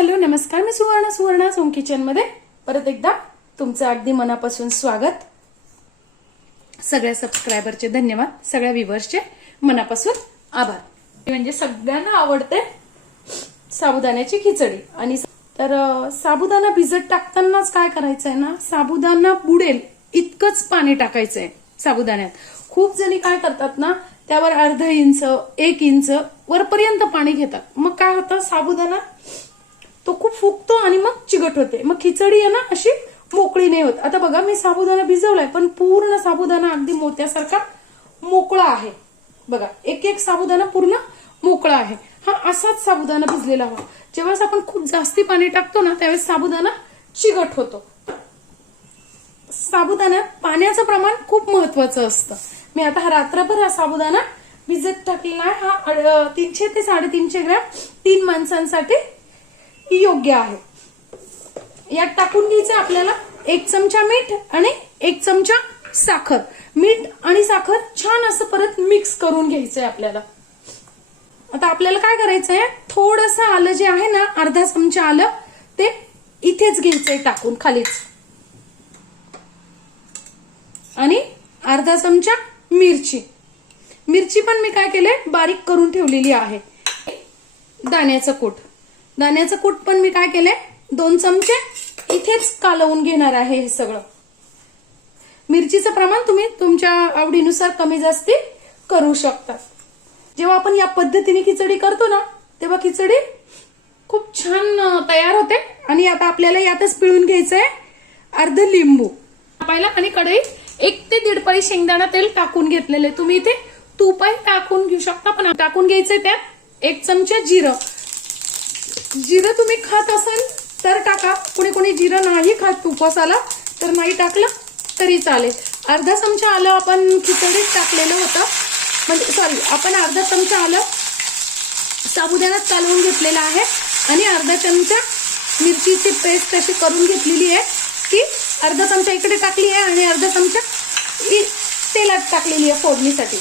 Hello नमस्कार मी सुवर्णा सुवर्णा सोम किचनमध्ये. परत एकदा तुमचं अगदी मनापासून स्वागत. सगळ्या सबस्क्रायबरचे धन्यवाद सगळ्या व्हिवर्सचे मनापासून आभार. म्हणजे सगळ्यांना आवडते साबुदाण्याची खिचडी. आणि तर साबुदाणा भिजत टाकतानाच काय करायचंय ना? साबुदाणा बुडेल इतकंच पाणी टाकायचंय साबुदाण्यात. खूप जणी काय करतात ना त्यावर अर्ध इंच एक इंच वरपर्यंत पाणी घेतात. मग काय होतं? साबुदाणा तो खूप फुगतो आणि मग चिकट होते. मग खिचडी आहे ना अशी मोकळी नाही होत. आता बघा मी साबुदाणा भिजवलाय पण पूर्ण साबुदाणा अगदी मोत्यासारखा मोकळा आहे. बघा एक एक साबुदाणा पूर्ण मोकळा आहे. हा असाच साबुदाणा भिजलेला हवा. जेव्हा आपण खूप जास्ती पाणी टाकतो ना त्यावेळेस साबुदाणा चिकट होतो. साबुदाण्यात पाण्याचं प्रमाण खूप महत्वाचं असतं. मी आता हा रात्रभर हा साबुदाणा भिजत टाकलेला आहे. हा तीनशे ते साडेतीनशे ग्रॅम तीन माणसांसाठी योग्य आहे. यात टाकून घ्यायचं आपल्याला एक चमचा मीठ आणि एक चमचा साखर. मीठ आणि साखर छान असं परत मिक्स करून घ्यायचंय आपल्याला. आता आपल्याला काय करायचंय? थोडस आलं जे आहे ना अर्धा चमचा आलं ते इथेच घ्यायचंय टाकून खालीच. आणि अर्धा चमचा मिरची. मिरची पण मी काय केलंय? बारीक करून ठेवलेली आहे. दाण्याचं कूट. दाण्याचं कूट पण मी काय केलंय? दोन चमचे इथेच कालवून घेणार आहे हे सगळं. मिरचीचं प्रमाण तुम्ही तुमच्या आवडीनुसार कमी जास्ती करू शकता. जेव्हा आपण या पद्धतीने खिचडी करतो ना तेव्हा खिचडी खूप छान तयार होते. आणि आता आपल्याला यातच पिळून घ्यायचंय अर्ध लिंबू. पाहिला आणि कढईत एक ते दीड पळी शेंगदाणा तेल टाकून घेतलेले तुम्ही इथे तूपही टाकून घेऊ शकता पण टाकून घ्यायचंय त्यात एक चमचा जिरं. जिरं तुम्ही खात असाल तर टाका. कुणी कोणी जिरं नाही खात उपवासाला तर नाही टाकलं तरी चालेल. अर्धा चमचा आलं आपण खिचडीत टाकलेलं होतं. म्हणजे सॉरी आपण अर्धा चमचा आलं साबुदाण्यात चालवून घेतलेलं आहे. आणि अर्धा चमचा मिरचीची पेस्ट अशी करून घेतलेली आहे ती अर्धा चमचा इकडे टाकली आहे आणि अर्धा चमचा तेलात टाकलेली आहे फोडणीसाठी.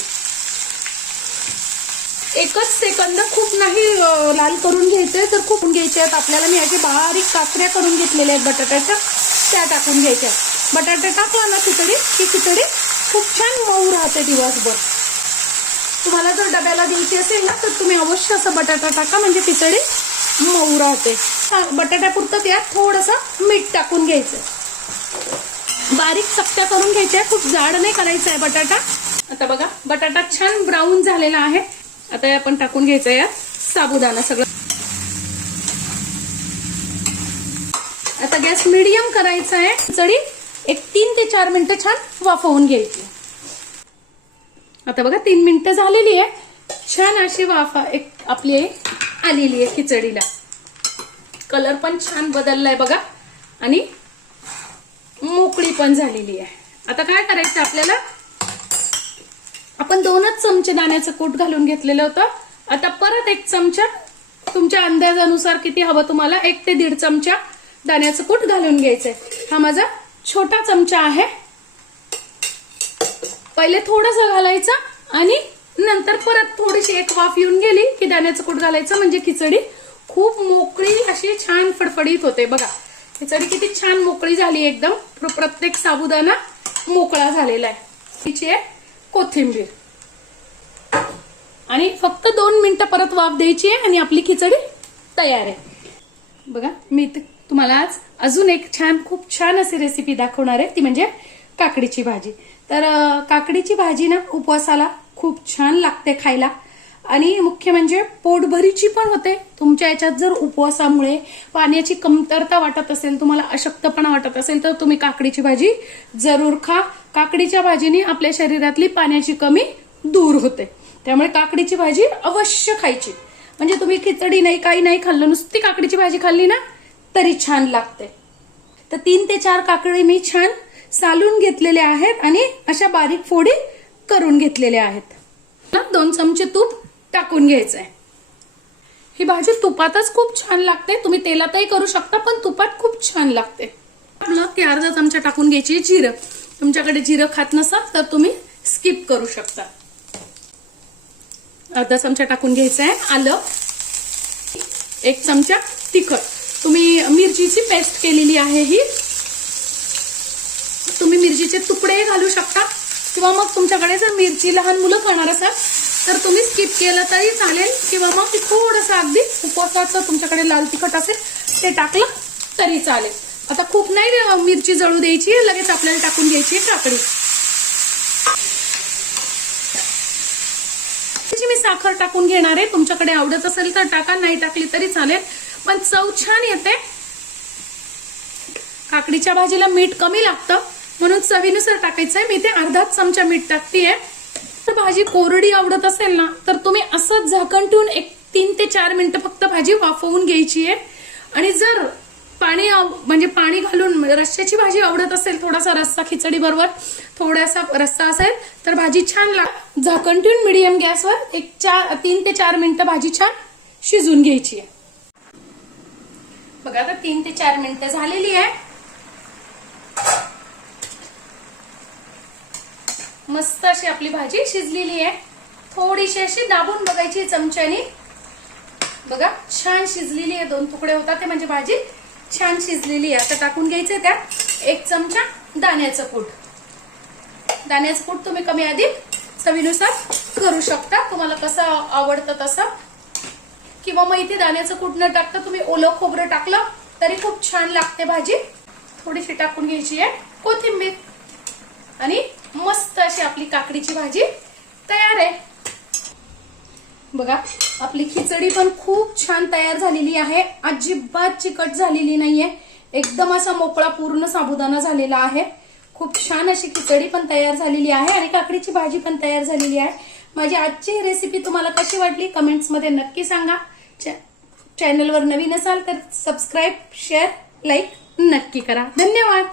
एकच सेकंद खूप नाही लाल करून घ्यायचंय तर खूप घ्यायचे आहेत. आपल्याला मी असे बारीक काकऱ्या करून घेतलेल्या आहेत बटाट्याच्या त्या टाकून घ्यायच्या बटाटा टाकला ना खिचडी की खिचडी खूप छान मऊ राहते दिवसभर. तुम्हाला जर डब्याला द्यायची असेल ना तर तुम्ही अवश्य असं बटाटा टाका म्हणजे खिचडी मऊ राहते. बटाट्यापुरतं त्यात थोडंसं मीठ टाकून घ्यायचं. बारीक चपट्या करून घ्यायच्या खूप जाड नाही करायचं आहे बटाटा. आता बघा बटाटा छान ब्राऊन झालेला आहे. आता आपण टाकून घ्यायचं या साबुदाणा सगळं. आता गॅस मिडियम करायचा आहे. खिचडी एक तीन ते चार मिनिटं छान वाफवून घ्यायची. आता बघा तीन मिनिटं झालेली आहे. छान अशी वाफा एक आपली आलेली आहे खिचडीला. कलर पण छान बदललाय बघा. आणि मोकळी पण झालेली आहे. आता काय करायचं आपल्याला? आपण दोनच चमचे दाण्याचं कूट घालून घेतलेलं होतं. आता परत एक चमचा तुमच्या अंदाजानुसार किती हवं तुम्हाला? एक ते दीड चमचा दाण्याचं कूट घालून घ्यायचंय. हा माझा छोटा चमचा आहे. पहिले थोडस घालायचं आणि नंतर परत थोडीशी एक वाफ येऊन गेली की दाण्याचं कूट घालायचं. म्हणजे खिचडी खूप मोकळी अशी छान फडफडीत होते. बघा खिचडी किती छान मोकळी झाली एकदम. प्रत्येक साबुदाणा मोकळा झालेला आहे. तिची आहे कोथिंबीर. आणि फक्त दोन मिनिटं परत वाफ द्यायची आहे आणि आपली खिचडी तयार आहे. बघा मी तुम्हाला आज अजून एक छान खूप छान अशी रेसिपी दाखवणार आहे. ती म्हणजे काकडीची भाजी. तर काकडीची भाजी ना उपवासाला खूप छान लागते खायला. आणि मुख्य म्हणजे पोटभरीची पण होते. तुमच्या याच्यात जर उपवासामुळे पाण्याची कमतरता वाटत असेल तुम्हाला अशक्तपणा वाटत असेल तर तुम्ही काकडीची भाजी जरूर खा. काकडीच्या भाजीने आपल्या शरीरातली पाण्याची कमी दूर होते. त्यामुळे काकडीची भाजी अवश्य खायची. म्हणजे तुम्ही खिचडी नाही काही नाही खाल्लं नुसती काकडीची भाजी खाल्ली ना तरी छान लागते. तर तीन ते चार काकडी मी छान सालून घेतलेले आहेत आणि अशा बारीक फोडी करून घेतलेल्या आहेत. दोन चमचे तूप टाकून घ्यायचंय. ही भाजी तुपातच खूप छान लागते. तुम्ही तेलातही करू शकता पण तुपात खूप छान लागते. आपलं ती अर्धा चमचा टाकून घ्यायची जिरं. तुमच्याकडे जिरं खात नसाल तर तुम्ही स्किप करू शकता. अर्धा चमचा टाकून घ्यायचा आहे आलं. एक चमचा तिखट. तुम्ही मिरचीची पेस्ट केलेली आहे ही. तुम्ही मिरचीचे तुकडे घालू शकता. किंवा मग तुमच्याकडे जर मिरची लहान मुलं खाणार असाल तर तुम्ही स्किप केलं तरी चालेल. किंवा मग थोडंसं अगदी उपवासाचं तुमच्याकडे लाल तिखट असेल ते टाकलं तरी चालेल. आता खूप नाही मिरची जळू द्यायची लगेच आपल्याला टाकून घ्यायची आहे काकडी मी साखर टाकून घेणार आहे. तुमच्याकडे आवडत असेल तर टाका नाही टाकली तरी चालेल. पण चव छान येते. काकडीच्या भाजीला मीठ कमी लागतं. म्हणून चवीनुसार टाकायचंय मी ते अर्धाच चमचा मीठ टाकतेय. तर भाजी कोरडी आवडत असेल ना तर तुम्ही असंच झाकण ठेवून एक तीन ते चार मिनिटं फक्त भाजी वाफवून घ्यायची आहे. आणि जर पाणी आव- म्हणजे पाणी घालून म्हणजे रस्स्याची भाजी आवडत असेल थोडासा रस्सा खिचडी बरोबर थोडासा रस्सा असेल तर भाजी छान लाग झाकण ठेवून मिडियम गॅसवर एक चार तीन ते चार मिनिटं भाजी छान शिजून घ्यायची आहे. बघा आता तीन ते चार मिनिटं झालेली आहे. मस्त अशी आपली भाजी शिजलेली आहे. थोडीशी अशी दाबून बघायची चमच्याने. बघा छान शिजलेली आहे दोन तुकडे होतात ते म्हणजे भाजी छान शिजलेली आहे. आता टाकून घ्यायचं त्यात एक चमचा दाण्याचं कूट. दाण्याचं कूट तुम्ही कमी अधिक चवीनुसार करू शकता. तुम्हाला कसं आवडतं तसं. किंवा मग इथे दाण्याचं कूट न टाकता तुम्ही ओलं खोबरं टाकलं तरी खूप छान लागते भाजी. थोडीशी टाकून घ्यायची आहे कोथिंबीर. आणि मस्त अशी आपली काकडीची भाजी तयार आहे. बघा आपली खिचडी पण खूप छान तयार झालेली आहे. अजिबात चिकट झालेली नाहीये. एकदम असा मोकळा पूर्ण साबुदाणा झालेला आहे. खूप छान अशी खिचडी पण तयार झालेली आहे आणि काकडीची भाजी पण तयार झालेली आहे. माझी आजची रेसिपी तुम्हाला कशी वाटली कमेंट्समध्ये नक्की सांगा. चॅनलवर नवीन असाल तर सबस्क्राईब शेअर लाईक नक्की करा. धन्यवाद!